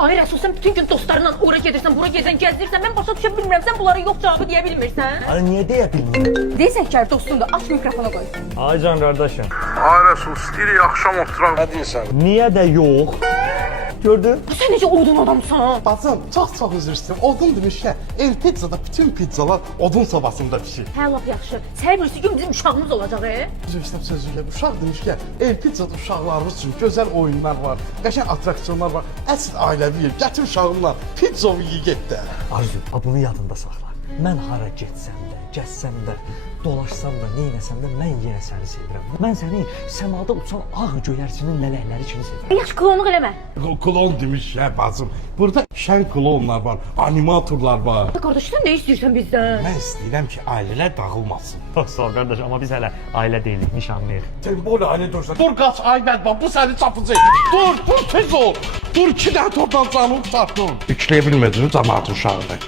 Ay Rəsul, sən bütün gün dostlarınla ora gedirsən, bura gedirsən, gəzdirirsən. Mən başa düşə bilmirəm. Sən bunlara yox cavabı deyə bilmirsən. Ay niyə deyə bilmirəm? Deyirsən ki, dostundur. Aç mikrofona qoy. Ay can qardaşım. Ay Rəsul, istəyirik axşam oturaq. Nə deyirsən? Niyə də yox? Gördün? Sən necə odun adamsan? Bacım, çox üzr istəyirəm. Odun demişkən, El Pizzada bütün pizzalar odun sobasında pişir. Hə, lap yaxşı. Sən bilirsən ki, bizim uşağımız olacaq, Üzr istəyirəm sözüyle. Uşaq demişkən, El Pizzada uşaqlarımız üçün gözəl oyunlar var, qəşəng attraksiyonlar var. Əsl ailəvi yer. Gətir uşağımla pizza yeyə get də. Arzu, bunu yadında saxla. Mən hara getsəm də, gəzsəm də, dolaşsam da, neynəsəm də mən yenə səni sevirəm. Mən səni səmada uçan ağ göyərçinin lələkləri kimi sevirəm. Yaxşı, klonluq eləmə. Klon demişkən bacım. Burada şən klonlar var, animatorlar var. Qardaş, sən nə istəyirsən bizdən? Mən istəyirəm ki, ailələr dağılmasın. Sağ ol qardaş, amma biz hələ ailə deyilik, nişanlıyıq. Sen böyle aile dursan. Dur kaç ay bak bu seni çapıcı. Dur tez ol. Dur 2 dənə tordan canını tutartın. Yükləyə bilmədiniz cəmaat uşağını.